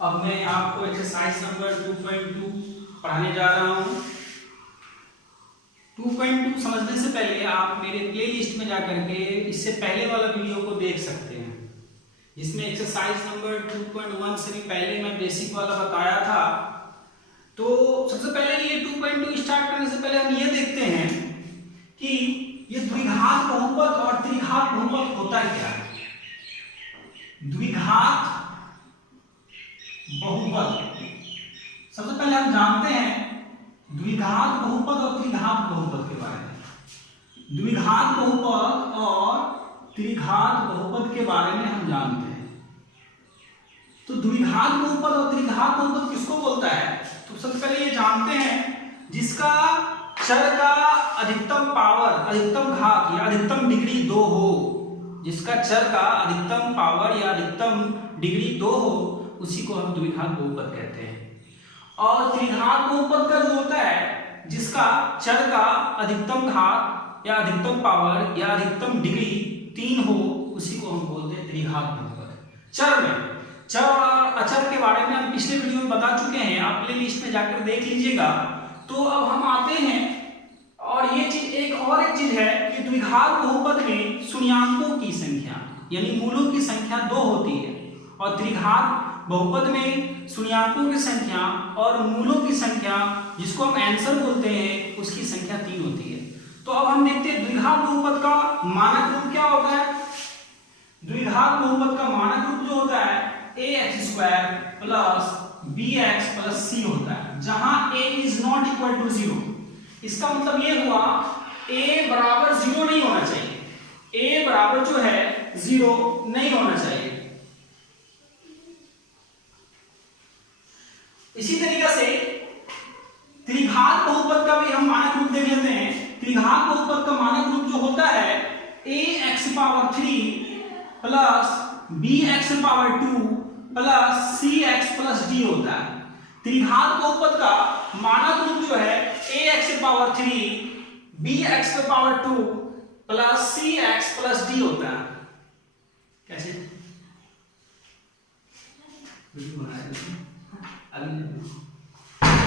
अब मैं आपको एक्सरसाइज नंबर 2.2 पढ़ाने जा रहा हूँ। 2.2 समझने से पहले आप मेरे प्लेलिस्ट में जाकर के इससे पहले वाला वीडियो को देख सकते हैं, जिसमें एक्सरसाइज नंबर 2.1 से भी पहले मैं बेसिक वाला बताया था। तो सबसे पहले ये 2.2 स्टार्ट करने से पहले हम ये देखते हैं कि ये द्विघात बहुपद और त्रिघात बहुपद होता क्या है। द्विघात बहुपद सबसे पहले हम जानते हैं द्विघात बहुपद और त्रिघात बहुपद के बारे में। द्विघात बहुपद और त्रिघात बहुपद के बारे में हम जानते हैं। तो द्विघात बहुपद और त्रिघात बहुपद किसको बोलता है? तो सबसे पहले ये जानते हैं जिसका चर का अधिकतम पावर, अधिकतम घात या अधिकतम डिग्री 2 हो। जिसका चर का अधिकतम पावर या अधिकतम डिग्री 2 हो, उसी को हम द्विघात बहुपद कहते हैं। और त्रिघात बहुपद का जो होता है जिसका चर का अधिकतम घात या अधिकतम पावर या अधिकतम डिग्री 3 हो, उसी को हम बोलते हैं त्रिघात बहुपद। चर में चर और अचर के बारे में हम पिछले वीडियो में बता चुके हैं, आप प्ले लिस्ट में जाकर देख लीजिएगा। तो अब हम आते हैं, और ये चीज एक चीज है कि द्विघात बहुपद में शून्याङ्कों की संख्या यानी मूलों की संख्या 2 होती है, और त्रिघात बहुपद में शून्याङ्कों की संख्या और मूलों की संख्या, जिसको हम आंसर बोलते हैं, उसकी संख्या 3 होती है। तो अब हम देखते हैं द्विघात बहुपद का मानक रूप क्या होता है। द्विघात बहुपद का मानक रूप जो होता है ax² plus bx plus c होता है, जहां a is not equal to 0। इसका मतलब ये हुआ a बराबर 0 नहीं होना चाहिए। a बराबर जो है 0 नहीं होना चाहिए। इसी तरीके से त्रिघात बहुपद का भी हम मानक रूप देख लेते हैं। त्रिघात बहुपद का मानक रूप जो होता है ax³ plus bx² plus cx+d होता है। त्रिघात बहुपद का मानक रूप जो है ax³ bx² प्लस cx+d होता है। कैसे?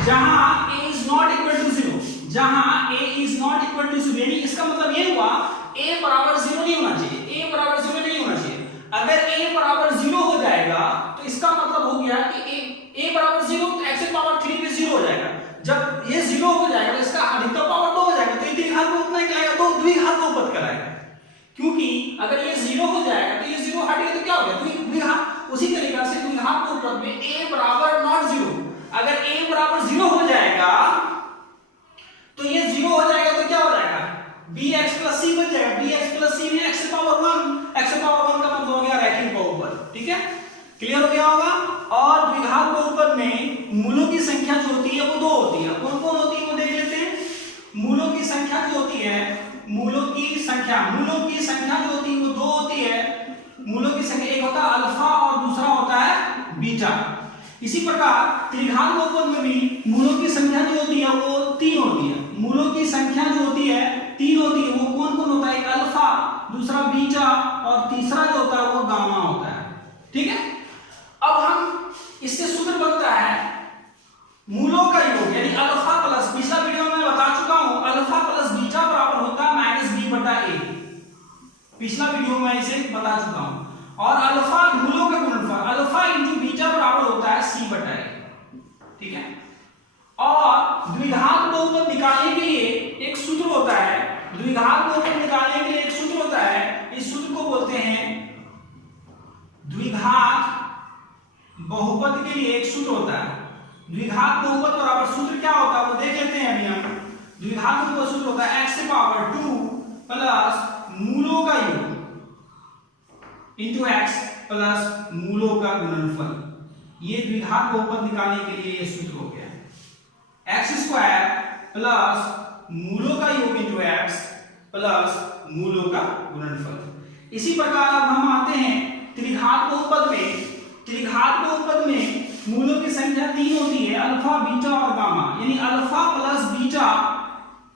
जहां a is not equal to 0, जहां a is not equal to 0, यानी इसका मतलब ये हुआ a बराबर 0 नहीं होना चाहिए। a बराबर 0 नहीं होना चाहिए। अगर a बराबर 0 हो जाएगा तो इसका मतलब हो गया कि a बराबर 0 तो x³ भी 0 हो जाएगा। जब ये 0 हो जाएगा तो इसका अधिकतम पावर 2 हो जाएगा, तो ये त्रिघात बहुपद नहीं कहलाएगा, तो द्विघात बहुपद कहलाएगा। क्योंकि अगर ये 0 हो जाएगा तो ये 0 हट गया तो क्या हो गया? द्विघात। उसी तरीके से द्विघात बहुपद में a बराबर नॉट 0, अगर a बराबर 0 हो जाएगा तो ये 0 हो जाएगा तो क्या हो जाएगा? bx+c बन जाएगा। bx+c में x⁻1 का मतलब हो गया रैखिक बहुपद। ठीक है, क्लियर हो गया होगा। और द्विघात बहुपद में मूलों की संख्या जो होती है वो 2 होती है। कौन कौन होती है वो देख लेते हैं। मूलों की संख्या जो होती है, मूलों की संख्या जो होती है वो 2 होती है। मूलों की संख्या एक होता है अल्फा और दूसरा होता है बीटा। इसी प्रकार त्रिघात बहुपद में भी मूलों की संख्या जो होती है वो 3 होती है। मूलों की संख्या जो होती है 3 होती है। वो कौन कौन होता है? एक अल्फा, दूसरा बीटा और तीसरा जो होता है वो गामा होता है। ठीक है, अब हम इससे सूत्र बनता है मूलों का योग, यानी अल्फा प्लस, पिछला वीडियो में बता चुका हूं, अल्फा प्लस बीटा बराबर होता है -b/a। पिछला वीडियो में इसे बता चुका हूं। और अल्फा मूलों का गुणनफल अल्फा इंटू बीटा बराबर होता है c/a। ठीक है, और द्विघात बहुपद निकालने के लिए एक सूत्र होता है। द्विघात बहुपद निकालने के लिए एक सूत्र होता है, इस सूत्र को बोलते हैं द्विघात बहुपद के लिए एक सूत्र होता है। द्विघात बहुपद बराबर सूत्र क्या होता है वो देख लेते हैं अभी हम। द्विघात बहुपद सूत्र होता है x⁻2 प्लस मूलों का योग इंटू x प्लस मूलों का गुणनफल। ये द्विघात बहुपद निकालने के लिए ये सूत्र हो गया। x² प्लस मूलों का योग इंटू x प्लस मूलों का गुणनफल। इसी प्रकार अब हम आते हैं त्रिघात बहुपद में। त्रिघात बहुपद में मूलों की संख्या 3 होती है, अल्फा, बीटा और गामा, यानी alpha plus beta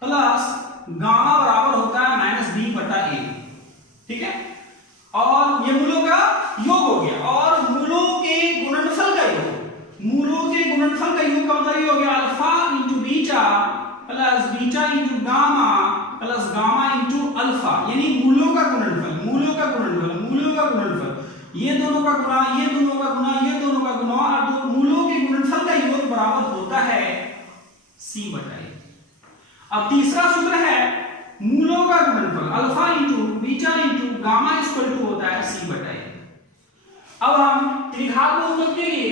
plus gamma बराबर होता है -b/a। ठीक है, और ये मूलों का योग हो गया। और मूलों के गुणनफल का योग ये दोनों का गुणा, ये दोनों का गुणा, ये दोनों का गुणा और दो मूलों के गुणनफल का योग बराबर होता है c बटा a। अब तीसरा सूत्र है मूलों का गुणनफल alpha into beta into gamma equal to होता है c बटा a। अब हम त्रिघात बहुपद के लिए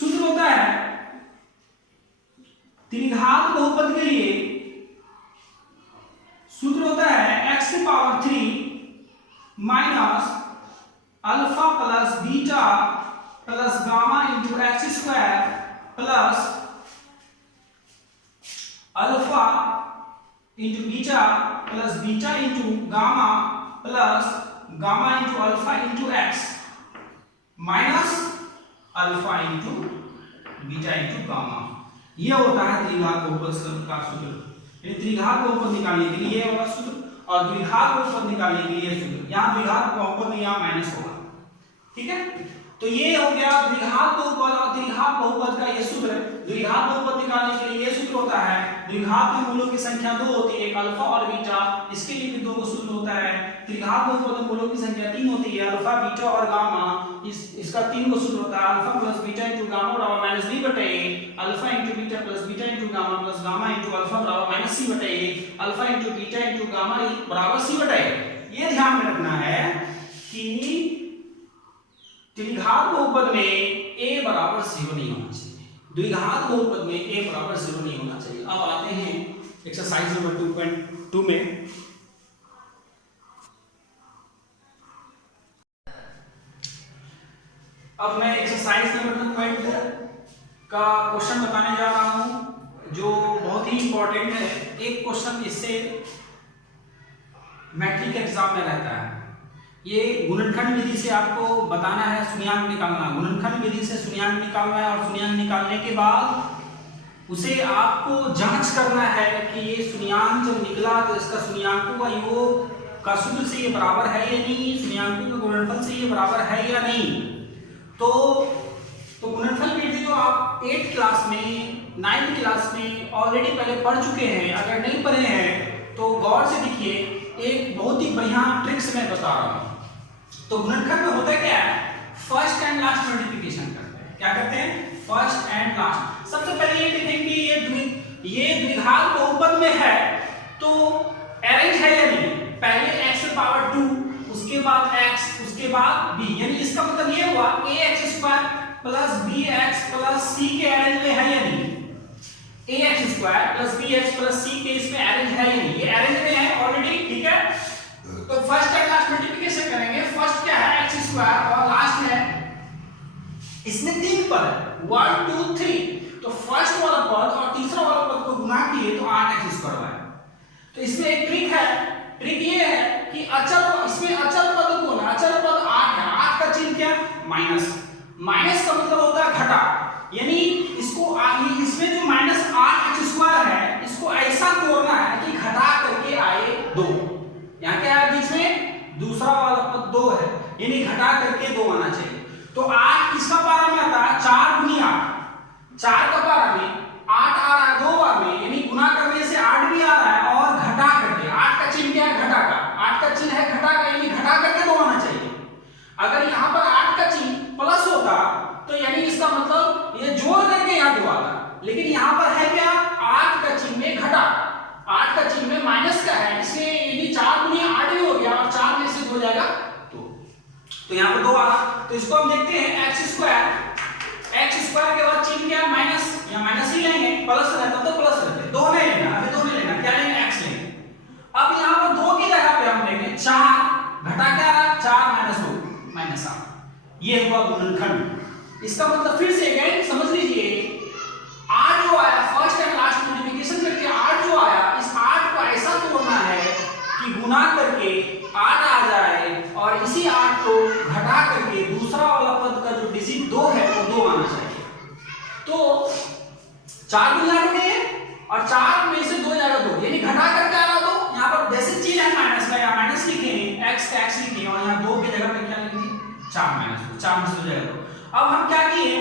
सूत्र होता है, त्रिघात बहुपद के लिए सूत्र होता है x की power 3 minus alpha plus beta plus gamma into x square plus alpha into beta plus beta into gamma plus gamma into alpha into x minus alpha into beta into gamma. यह होता है त्रिघात बहुपद का सूत्र। त्रिघात बहुपद निकालने के लिए वाला सूत्र और द्विघात बहुपद निकालने के लिए सूत्र। यहाँ द्विघात बहुपद यहाँ माइनस होगा, ठीक है। तो ये हो गया द्विघात बहुपद और त्रिघात बहुपद का ये सूत्र। द्विघात बहुपद निकालने के लिए ये सूत्र होता है, द्विघात के मूलों की संख्या 2 होती है, एक अल्फा और बीटा, इसके लिए भी 2 का सूत्र होता है। त्रिघात बहुपद में मूलों की संख्या 3 होती है, अल्फा बीटा और गामा, इसका 3 का सूत्र होता है alpha plus beta into gamma बराबर माइनस b बटे a, alpha into beta plus beta into gamma plus gamma into alpha बराबर माइनस c बटे a, alpha into beta into gamma बराबर c बटे a। ये ध्यान में रखना है कि त्रिघात बहुपद में a बराबर 0 नहीं होना चाहिए, द्विघात बहुपद में a बराबर 0 नहीं होना चाहिए। अब आते हैं एक्सरसाइज नंबर 2.2 में। अब मैं एक्सरसाइज नंबर 2.2 का क्वेश्चन बताने जा रहा हूं जो बहुत ही इंपॉर्टेंट है। एक क्वेश्चन इससे मैट्रिक एग्जाम में रहता है। ये गुणनखंड विधि से आपको बताना है, शून्यांक निकालना। गुणनखंड विधि से शून्यांक निकालना है और शून्यांक निकालने के बाद उसे आपको जांच करना है कि ये शून्यांक जब निकला तो इसका शून्यांकों का योग का सूत्र से ये बराबर है या नहीं, शून्यांकों के गुणनफल से ये बराबर है या नहीं। तो गुणनफल विधि जो आप 8th क्लास में 9th क्लास में ऑलरेडी पहले पढ़ चुके हैं, अगर नहीं पढ़े हैं तो गौर से देखिए, एक बहुत ही बढ़िया ट्रिक्स मैं बता रहा हूं। तो गुणनखंड में होता क्या है, फर्स्ट एंड लास्ट मल्टीप्लिकेशन करते हैं। क्या करते हैं, फर्स्ट एंड लास्ट। सबसे पहले ये देखेंगे ये द्विघात बहुपद में है तो अरेंज है या नहीं। पहले x की पावर 2, उसके बाद x, उसके बाद b, यानी इसका मतलब ये हुआ ax² plus bx plus c के अरेंज में है या नहीं। ax² plus bx plus c के इसमें अरेंज है या नहीं, ये अरेंज में है ऑलरेडी, ठीक है। तो फर्स्ट एंड लास्ट मल्टीप्लिकेशन करेंगे। फर्स्ट क्या है x² और लास्ट है, इसमें 3 पद 1 2 3, तो फर्स्ट वाला पद और तीसरा वाला पद को गुणा किए तो 8x² है। तो इसमें एक ट्रिक है, ट्रिक ये है कि अचल, इसमें अचल पद कौन है, अचल पद 8 है। 8 का चिन्ह क्या, माइनस। माइनस का मतलब होता है घटा, यानी इसको इसमें जो -8x² है इसको ऐसा तोड़ना है कि घटा करके आए 2। यहाँ क्या है बीच में, दूसरा वाला पद 2 है, यानी घटा करके 2 आना चाहिए। तो 8 किसका पारा में आता है, 4 गुनी 8, 4 का पारा में 8 आ रहा है 2 बार में, यानी गुना करने से 8 भी आ रहा है और घटा करके 8 का चिन्ह क्या है, घटा का। 8 का चिन्ह है घटा का, यानी घटा करके 2 आना चाहिए। अगर यहाँ पर 8 का चिन्ह प्लस होता तो यानी इसका मतलब ये जोड़ करके यहाँ 2 आता, लेकिन यहाँ पर है क्या, 8 का चिन्ह में घटा, 8 का चिन्ह में माइनस का है, इसलिए यदि 4 गुनी 8 भी हो गया और 4 में से 2 हो जाएगा 2, तो यहाँ पर 2 आ रहा। तो इसको हम देखते हैं x² के बाद चिन्ह क्या, माइनस, या माइनस ही लेंगे, प्लस रहता तो प्लस रहते, 2 नहीं लेना, अभी 2 नहीं लेना, क्या लेंगे, x लेंगे। अब यहाँ पर 2 की जगह पे हम लेंगे 4, घटा क्या रहा, 4 - 2 -8। ये हुआ गुणनखंड। इसका मतलब फिर से अगेन समझ लीजिए, 8 जो आया फर्स्ट एंड लास्ट मल्टीप्लिकेशन करके 8 जो आया, इस 8 को ऐसा तोड़ना है कि गुना करके 8 आ जाए और इसी 8 को घटा करके दूसरा वाला पद का जो डिजिट 2 है वो 2 आना चाहिए। तो 4 गुना 8 गए और 4 में से 2 जाएगा 2, यानी घटा करके आ रहा 2। यहाँ पर जैसे चीज है माइनस का, यहाँ माइनस लिखे हैं, x का x लिखे और यहाँ 2 की जगह पे क्या लिखेंगे, 4 - 2, 4 में से 2 जाएगा 2। अब हम क्या किए,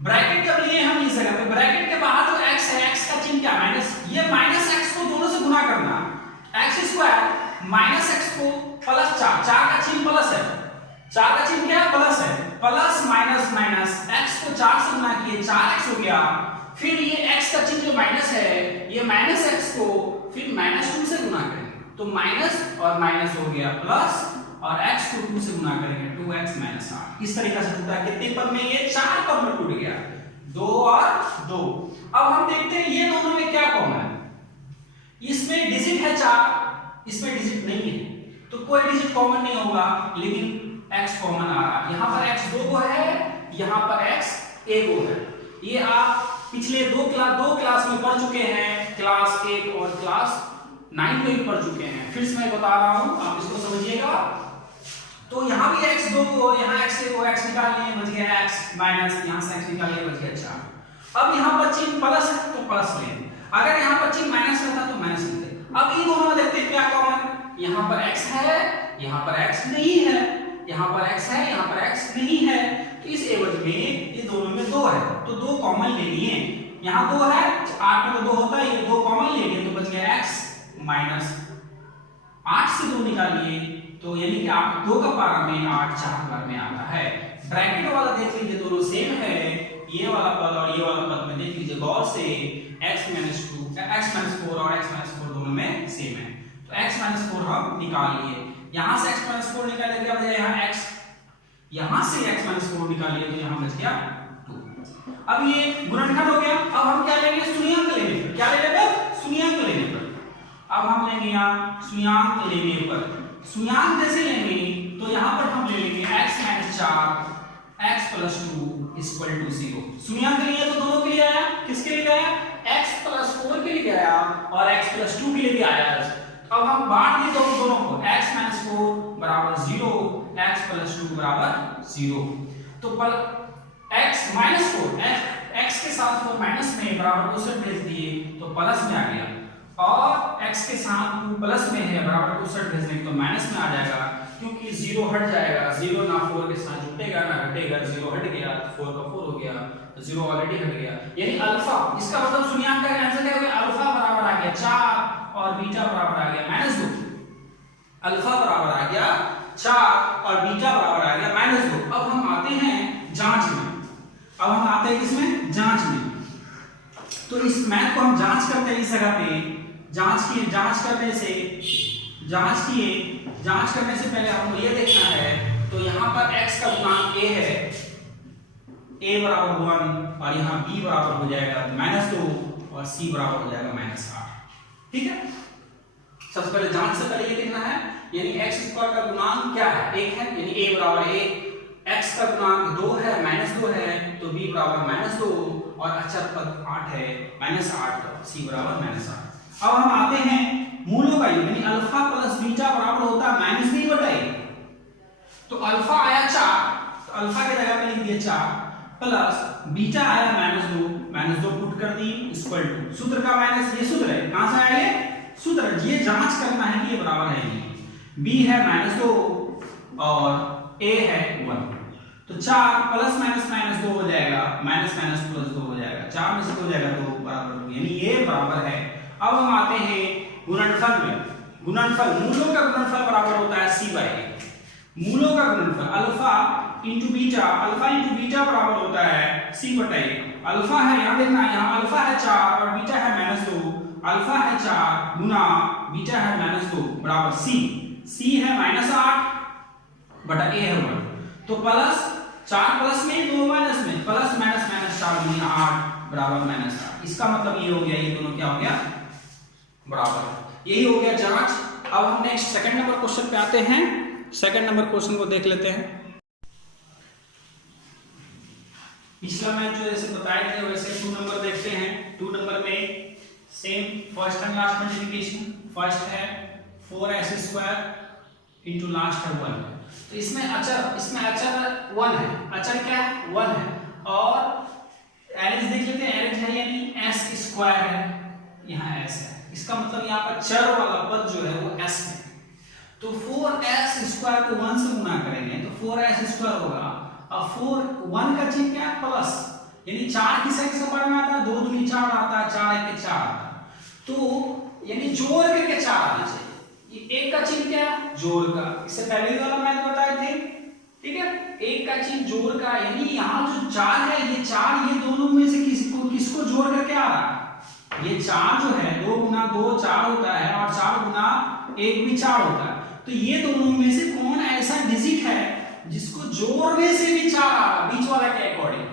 ब्रैकेट कब लिए हम इस जगह पे, ब्रैकेट के बाहर जो x है, x का चिन्ह क्या, माइनस, ये -x को दोनों से गुना करना, x² - x को +4, 4 का चिन्ह प्लस है, 4 का चिन्ह क्या है? प्लस है, प्लस माइनस माइनस, x को 4 से गुना किए 4x हो गया, फिर ये x का चिन्ह जो माइनस है, ये माइनस x को फिर -2 से गुना करेंगे, तो माइनस और माइनस हो गया प्लस, और x को 2 से गुना करेंगे 2x - 8। इस तरीके से टूटा, कितने पद में? ये 4 पद में टूट गया, 2 और 2। अब हम देखते हैं ये दोनों में क्या कॉमन है। इसमें डिजिट है 4, इसमें डिजिट नहीं है, तो कोई डिजिट कॉमन नहीं होगा, लेकिन x कॉमन आ रहा है। यहाँ पर x 2 को है, यहाँ पर x 1 को है। ये आप पिछले दो क्लास में पढ़ चुके हैं, क्लास 1 और क्लास 9 में भी पढ़ चुके हैं। फिर से मैं बता रहा हूँ, आप इसको समझिएगा। तो यहाँ भी x 2 को, यहाँ x 1 को, x निकाल लिए बच गया x माइनस, यहाँ से x निकाल लिए बच गया 4। अब यहाँ पर चिन्ह प्लस है तो प्लस लेंगे, अगर यहाँ पर चिन्ह माइनस रहता तो माइनस लेते। अब इन दोनों में देखते हैं क्या कॉमन। यहाँ पर x है, यहाँ पर x नहीं है, यहाँ पर x है, यहाँ पर x नहीं है, तो इस एवज में ये दोनों में 2 है, तो 2 कॉमन ले लिए। यहाँ 2 है, 8 में तो 2 होता है, ये 2 कॉमन ले लिए, तो बच गया x माइनस 8 से 2 निकालिए, तो यानी कि आप 2 का पावर में 8 4 बार में आता है। ब्रैकेट वाला देख लीजिए, दोनों सेम है, ये वाला पद और ये वाला पद में देख लीजिए गौर से, x - 4 और x - 4 दोनों में सेम है, तो x - 4 हम निकाल लिए। यहाँ से x - 4 निकाले, क्या बचा? यहाँ x, यहाँ से x - 4 निकालिए, तो यहाँ बच गया 2। अब ये गुणनखंड हो गया। अब हम क्या लेंगे? शून्यांक लेंगे। क्या ले लेंगे? शून्यांक लेने पर। अब हम लेंगे यहाँ शून्यांक लेने पर, शून्यांक जैसे लेंगे तो यहाँ पर हम ले लेंगे x - 4 x + 2 = 0। शून्यांक लिए तो दोनों के लिए आया, किसके लिए आया? x + 4 के लिए आया और x + 2 के लिए भी आया। अब हम बांट दें दोनों को, x - 4 = 0, x + 2 = 0। तो पर x - 4 x के साथ 4 माइनस में बराबर 62 भेज दिए तो प्लस में आ गया, और x के साथ 2 प्लस में है बराबर 62 भेजने तो माइनस में आ जाएगा, क्योंकि 0 हट जाएगा, 0 ना 4 के साथ जुटेगा ना घटेगा, 0 हट गया तो 4 का 4 हो गया, तो 0 ऑलरेडी हट गया, यानी अल्फा। इसका मतलब शून्यांक का आंसर क्या हो गया? अल्फा बराबर आ गया 4 और बीटा बराबर आ गया -2। अल्फा बराबर आ गया 4 और बीटा बराबर आ गया -2। अब हम आते हैं जांच में। अब हम आते हैं किसमें? जांच में। तो इस मैथ को हम जांच करते हैं इस जगह पे, जांच करने से पहले हमको ये देखना है, तो यहाँ पर x का गुणांक a है, a बराबर 1 और यहाँ b बराबर हो जाएगा -2 और c बराबर हो जाएगा -8। ठीक है, सबसे पहले जांच से पहले ये देखना है, यानी x² का गुणांक क्या है? 1 है, यानी a बराबर 1, x का गुणांक 2 है, -2 है, तो b बराबर -2 और अचर पद 8 है, -8, तो c बराबर -8। अब हम आते हैं मूलों का योग, यानी अल्फा प्लस बीटा बराबर होता है -b/a। तो अल्फा आया 4, तो अल्फा की जगह पे लिख दिया 4, प्लस बीटा आया -2 पुट कर दी, इक्वल टू सूत्र का माइनस, ये सूत्र है, कहां से आया ये सूत्र? ये जांच करना है कि ये बराबर है नहीं। b है -2 और a है 1, तो 4 प्लस माइनस 2 हो जाएगा, माइनस प्लस 2 हो जाएगा, 4 में से 2 हो जाएगा तो बराबर, यानी ये बराबर है। अब हम आते हैं गुणनफल में। गुणनफल, मूलों का गुणनफल बराबर होता है c/a। मूलों का गुणनफल अल्फा इंटू बीटा बराबर होता है c/a। अल्फा है, यहां देखना, यहां अल्फा है 4 और बीटा है -2, अल्फा है 4 गुना बीटा है -2 बराबर c है -8/a है 1, तो प्लस 4 प्लस में 2 माइनस में, प्लस माइनस 4 गुना 8 बराबर -8। इसका मतलब ये हो गया, ये दोनों क्या हो गया? बराबर। यही हो गया जांच। अब हम नेक्स्ट सेकंड नंबर क्वेश्चन पे आते हैं। सेकंड नंबर क्वेश्चन को देख लेते हैं। पिछला मैच जो जैसे बताए थे वैसे 2 नंबर देखते हैं। 2 नंबर में same first and last multiplication. First है 4s² इंटू लास्ट है 1। तो इसमें अचर 1 है। अचर क्या है? 1 है। और एरेंज देख लेते हैं, एरेंज है यानी s² है, यहाँ s है, इसका मतलब यहाँ पर चर वाला पद जो है वो s है। तो 4s² को 1 से गुना करेंगे तो 4s² होगा, और 1 का चिन्ह क्या है? प्लस, यानी 4 किस का पावर में आता है? 2 दूनी 4 आता है, 4 1 के 4 आता है, तो यानी जोड़ करके 4 आना चाहिए। ये 1 का चिन्ह क्या है? जोड़ का। इससे पहले वाला मैथ बताए थे, ठीक है, एक का चीज जोड़ का, यानी यहाँ जो 4 है, ये 4 ये दोनों में से किसको जोड़ करके आ रहा है? ये 4 जो है 2 गुना 2 4 होता है, और 4 गुना 1 भी 4 होता है। तो ये दोनों में से कौन ऐसा डिजिट है जिसको जोड़ने से भी 4 आ रहा, बीच वाला के अकॉर्डिंग?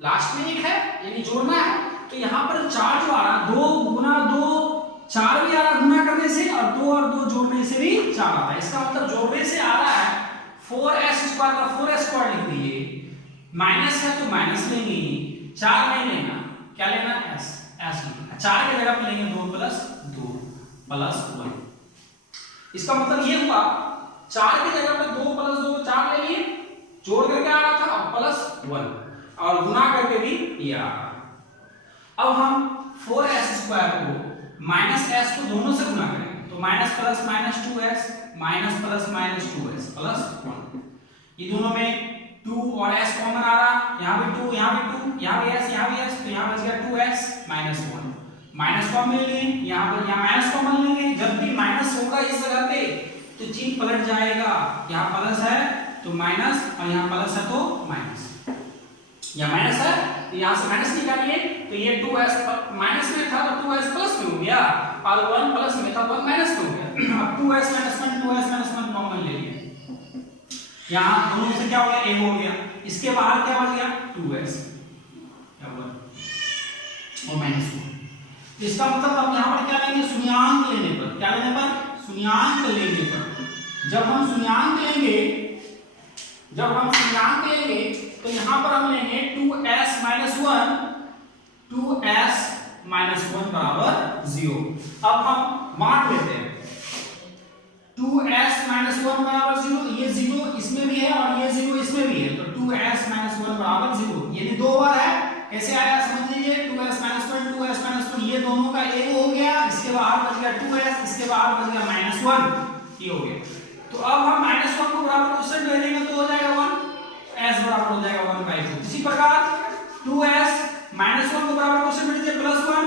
लास्ट में 1 है, यानी जोड़ना है, तो यहाँ पर 4 जो आ रहा, 2 गुना 2 4 भी आ रहा गुना करने से, और 2 जोड़ने से भी 4 आता है। इसका मतलब जोड़ने से आ रहा है 4s² का 4s² लिख दीजिए, माइनस है तो माइनस लेंगे, 4 नहीं लेना, क्या लेना? s लेना। 4 की जगह पे लेंगे 2 प्लस 2 प्लस 1। इसका मतलब ये हुआ 4 की जगह पे 2 प्लस 2 4 ले लिए, जोड़ करके आ रहा था, और प्लस 1, और गुना करके भी ये आ रहा। अब हम 4s² को माइनस s को दोनों से गुना करेंगे, तो minus plus minus 2s minus plus minus 2s plus 1। ये दोनों में 2 और s कॉमन आ रहा, यहाँ भी 2 यहाँ भी 2 यहाँ भी s यहाँ भी s, तो यहाँ बच गया 2s माइनस 1। माइनस कॉमन ले लिए, यहाँ पर यहाँ माइनस कॉमन लेंगे, जब भी माइनस होगा इस जगह पे तो चिन्ह पलट जाएगा, यहाँ प्लस है तो माइनस, और यहाँ प्लस है तो माइनस, यहाँ माइनस है तो यहाँ से माइनस निकालिए, तो ये 2s माइनस में था तो 2s प्लस में हो गया, और 1 प्लस में था 1 माइनस में हो गया। अब 2s माइनस 1 कॉमन ले लिए, यहाँ दोनों से क्या हो गया? 1 हो गया, इसके बाहर क्या बच गया? 2s और माइनस 1। इसका मतलब अब यहाँ पर क्या लेंगे? शून्यांक लेने पर, क्या लेने पर? शून्यांक लेने पर। जब हम शून्यांक लेंगे तो यहाँ पर हम लेंगे 2s माइनस 1 बराबर 0। अब हम बांट लेते हैं, 2s माइनस 1 बराबर 0, ये 0 इसमें भी है और ये 0 इसमें भी है, तो 2s माइनस 1 बराबर 0, यानी 2 बार है। कैसे आया समझ लीजिए, 2s माइनस 1 ये दोनों का 1 हो गया, इसके बाहर बच गया 2s, इसके बाहर बच गया माइनस 1, ये हो गया। तो अब हम माइनस 1 को बराबर क्वेश्चन ले लेंगे तो हो जाएगा 1, s बराबर हो जाएगा 1/2। इसी प्रकार 2s माइनस 1 को बराबर क्वेश्चन में लीजिए प्लस 1,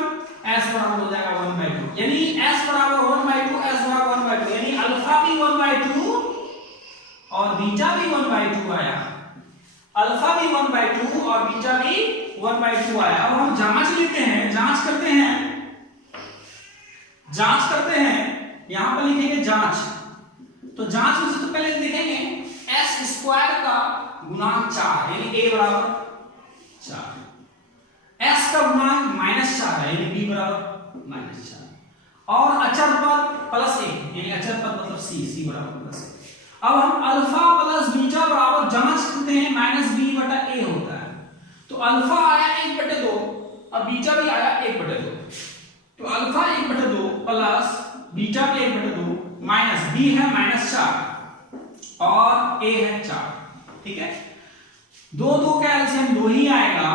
s बराबर हो जाएगा 1/2, यानी s बराबर 1/2, s बराबर 1/2, यानी अल्फा भी 1/2 और बीटा भी 1/2 आया, अल्फा भी 1/2 और बीटा भी 1/2 आया। अब हम जांच लेते हैं, जांच करते हैं, यहां पर लिखेंगे जांच, तो जांच में सबसे पहले देखेंगे s² का गुणांक 4, यानी a बराबर 4, s का गुणांक -4 है, यानी b बराबर -4, और अचर पद +1, यानी अचर पद मतलब c बराबर +1। अब हम अल्फा प्लस बीटा बराबर जांच करते हैं, -b/a होता है, तो अल्फा आया 1/2 और बीटा भी आया 1/2, तो अल्फा 1/2 प्लस बीटा भी 1/2, माइनस b है -4 और a है 4, ठीक है। 2 का एलसीएम 2 ही आएगा,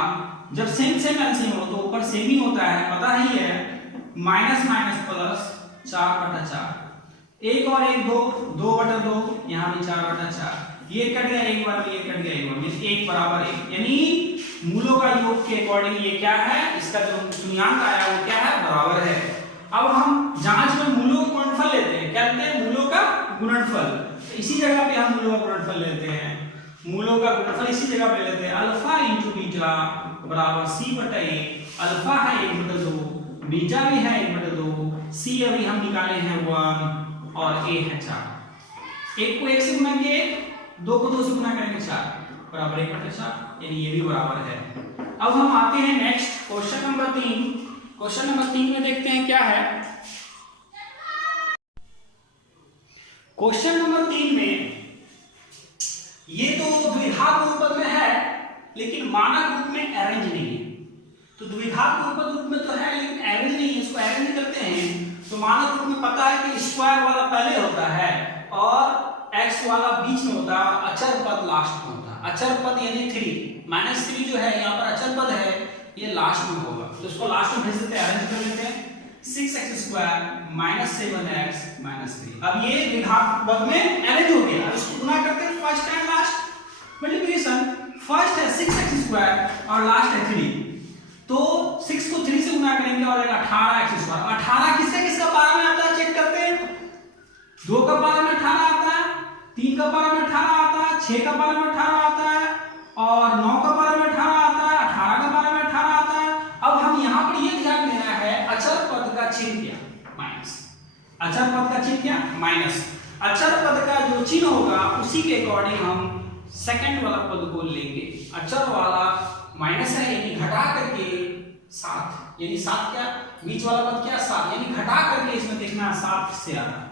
जब सेम एलसीएम हो तो ऊपर सेम ही होता है, पता ही है, माइनस माइनस प्लस 4/4, 1 और 1 2/2, यहाँ भी 4/4, ये कट गया एक बार, ये कट गया एक बार, 1 बराबर 1, यानी मूलों का योग के अकॉर्डिंग ये क्या है, इसका जो शून्यांक आया वो क्या है? बराबर है। अब हम जांच में मूलों का गुणनफल लेते हैं, क्या लेते हैं? मूलों का गुणनफल, तो इसी जगह पे हम मूलों का गुणनफल लेते हैं, मूलों का गुणनफल इसी जगह पे लेते हैं, अल्फा इंटू बीटा बराबर c/a, अल्फा है 1/2, बीटा भी है 1/2, c अभी हम निकाले हैं 1 और a है 4, 1 को 1 से गुना किए, 2 को 2 से गुना करेंगे 4 बराबर 1/4, यानी ये भी बराबर है। अब हम आते हैं next question number 3। Question number 3 में देखते हैं क्या है। क्वेश्चन नंबर 3 में ये तो द्विघात बहुपद में है लेकिन मानक रूप में अरेंज नहीं है, तो द्विघात बहुपद रूप में तो है लेकिन अरेंज नहीं है, इसको अरेंज करते हैं तो मानक रूप में पता है कि स्क्वायर वाला पहले होता है और x वाला बीच में होता है, अचर पद लास्ट में होता है। अचर पद यानी 3 -3 जो है यहाँ पर अचर पद है, ये लास्ट में होगा, तो इसको लास्ट में भेज देते हैं, अरेंज कर लेते हैं। 6x² -7x -3, अब ये द्विघात पद में अरेंज हो गया। अब इसको गुना करते हैं first and last multiplication, first है 6x² और लास्ट है 3, तो 6 को 3 से गुना करेंगे और 18x²। 18 किसका पारा में आता है चेक करते हैं, 2 का पारा में 18 आता है, 3 का पारा में 18 आता है, 6 का पावर में 18 आता है और 9 का पावर में 18 आता है, 18 का पावर में 18 आता है। अब हम यहाँ पर ये ध्यान देना है अचर पद का चिन्ह क्या, माइनस। अचर पद का चिन्ह क्या, माइनस। अचर पद का जो चिन्ह होगा उसी के अकॉर्डिंग हम सेकंड वाला पद को लेंगे। अचर वाला माइनस है यानी घटा करके 7, यानी 7 क्या, बीच वाला पद क्या 7, यानी घटा करके इसमें देखना 7 से आ रहा है,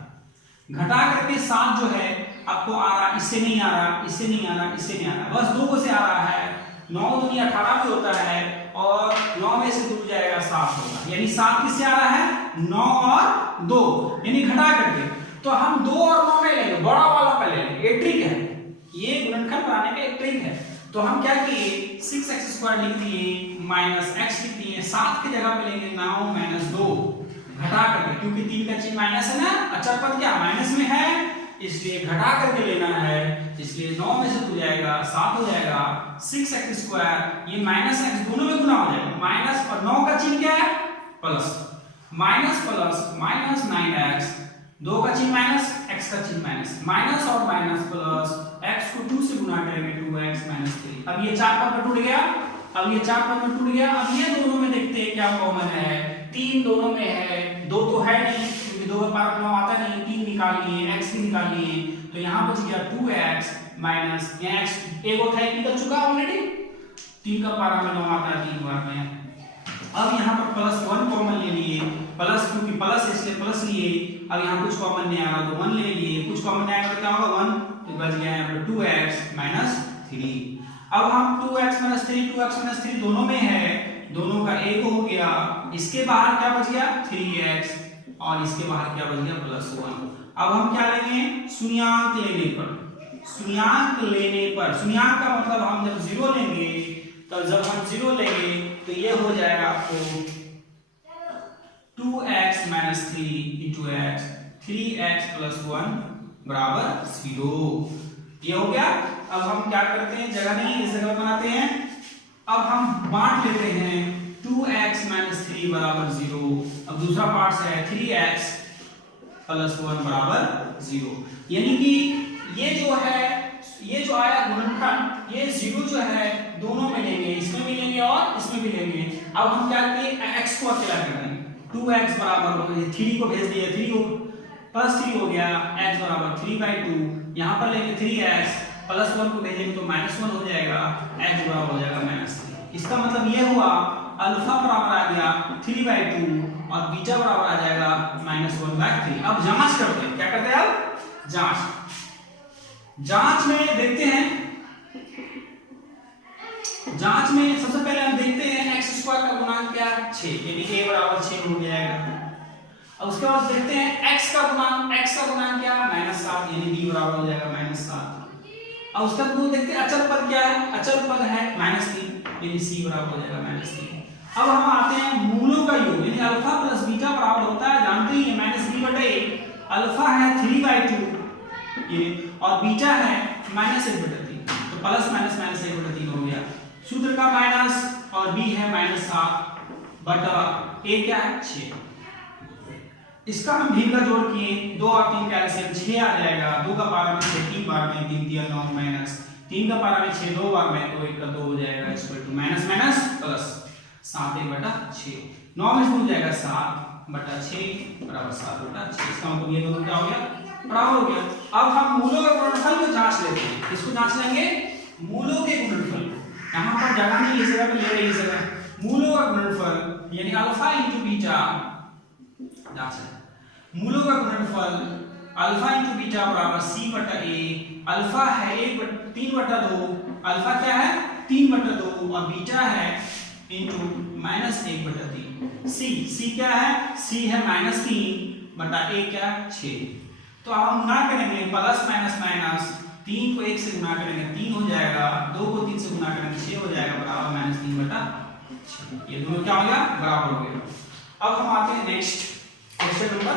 घटा करके 7 जो है आपको आ रहा, इससे नहीं आ रहा, इससे नहीं आ रहा, इससे नहीं आ रहा, बस 2 को से आ रहा है। 9 दूनी 18 भी होता है और 9 में से दूर जाएगा 7 होगा, यानी 7 किससे आ रहा है, 9 और 2, यानी घटा करके। तो हम 2 और 9 में लेंगे, बड़ा वाला पहले लेंगे, एक ट्रिक है ये, गुणनखंड बनाने का एक ट्रिक है। तो हम क्या किए, 6x² लिख दिए माइनस x लिख दिए, 7 की जगह पे लेंगे 9 - 2 घटा करके, क्योंकि 3 का चिन्ह माइनस है ना, अचर पद क्या माइनस में है, इसलिए घटा करके लेना है, इसलिए 9 में से 2 जाएगा 7 हो जाएगा 6x², ये माइनस x दोनों में गुना हो जाएगा, माइनस और 9 का चिन्ह क्या है, plus, minus plus minus 9x, 2 का चिन्ह माइनस, x का चिन्ह माइनस, माइनस और माइनस प्लस, x को 2 से गुना करेंगे 2x - 3। अब ये 4 पद में टूट गया, अब ये 4 पद में टूट गया। अब ये दोनों में देखते हैं क्या कॉमन है, 3 दोनों में है, 2 तो है नहीं क्योंकि 2 का पावर 9 आता नहीं, 3 निकाल लिए, x भी निकाल लिए, तो यहाँ बच गया 2x माइनस, यहाँ x एक और था निकल चुका ऑलरेडी, 3 का पावर में 9 आता है 3 बार में। अब यहाँ पर +1 कॉमन ले लिए, प्लस क्योंकि प्लस इसलिए प्लस लिए, अब यहाँ कुछ कॉमन नहीं आ रहा तो 1 ले लिए, कुछ कॉमन नहीं आएगा तो क्या होगा 1, तो बच गया यहाँ पर 2x - 3। अब हम 2x - 3 2x - 3 दोनों में है, दोनों का एक हो गया, इसके बाहर क्या बच गया 3x और इसके बाहर क्या बच गया +1। अब हम क्या लेंगे, शून्यांक लेने पर, शून्यांक लेने पर, शून्यांक का मतलब हम जब 0 लेंगे, तो जब हम 0 लेंगे तो ये हो जाएगा आपको 2x - 3 × x, 3x + 1 = 0। ये हो गया। अब हम क्या करते हैं, जगह नहीं इस जगह बनाते हैं, अब हम बांट लेते हैं 2x - 3 = 0। अब दूसरा पार्ट से है 3x + 1 = 0, यानी कि ये जो है, ये जो आया गुणनखंड, ये 0 जो है दोनों में लेंगे, इसमें भी लेंगे और इसमें भी लेंगे। अब हम क्या करेंगे, x को अकेला कर देंगे, 2x = 3 को भेज दिया, 3 को +3 हो गया, x = 3/2, यहाँ पर लेंगे 3x +1 को भेजेंगे तो -1 हो जाएगा, x बराबर हो जाएगा -3। इसका मतलब ये हुआ अल्फा बराबर आ गया 3/2 और बीटा बराबर आ जाएगा -1/3। अब जांच करते हैं, क्या करते हैं अब जांच, जांच में देखते हैं, जांच में सबसे पहले हम देखते हैं x² का गुणांक क्या है 6, यानी a = 6 हो जाएगा। अब उसके बाद देखते हैं x का गुणांक क्या है -7, यानी b बराबर हो जाएगा -7। अब उसके बाद देखते हैं अचर पद क्या है, अचर पद है -3, यानी c बराबर हो जाएगा -3। अब हम आते हैं मूलों का योग, यानी अल्फा प्लस बीटा बराबर होता है, जानते ही हैं -b/a, अल्फा है 3/2 ये और बीटा है -1/3, तो प्लस माइनस -1/3 हो गया। सूत्र का माइनस और b है -7 बटा a क्या है 6। इसका हम भिन्न का जोड़ किए, 2 और 3 का एलसीएम 6 आ जाएगा, 2 का पावर में 6 3 बार में, 3 × 9 माइनस 3 का पावर में 6 2 बार में, तो 1 का 2 हो जाएगा = माइनस माइनस प्लस 7/6, 9 में से हो जाएगा 7/6 = 7/6। इसका मतलब ये दोनों क्या हो गया, बराबर हो गया। अब हम मूलों के गुणनफल को जांच लेते हैं, किसको जांच लेंगे, मूलों के गुणनफल। यहाँ पर जगह नहीं, इस जगह पे ले रहे हैं, इस जगह मूलों का गुणनफल यानी अल्फा × बीटा जांच है। मूलों का गुणनफल अल्फा × बीटा = c/a, अल्फा है 3/2, अल्फा क्या है 3/2 और बीटा है -1/3। c क्या है, c है -3/a क्या 6। तो अब हम गुणा करेंगे प्लस माइनस माइनस, 3 को 1 से गुणा करेंगे 3 हो जाएगा, 2 को 3 से गुणा करेंगे 6 हो जाएगा, बराबर -3/6। ये दोनों क्या हो गया, बराबर हो गया। अब हम आते हैं नेक्स्ट क्वेश्चन नंबर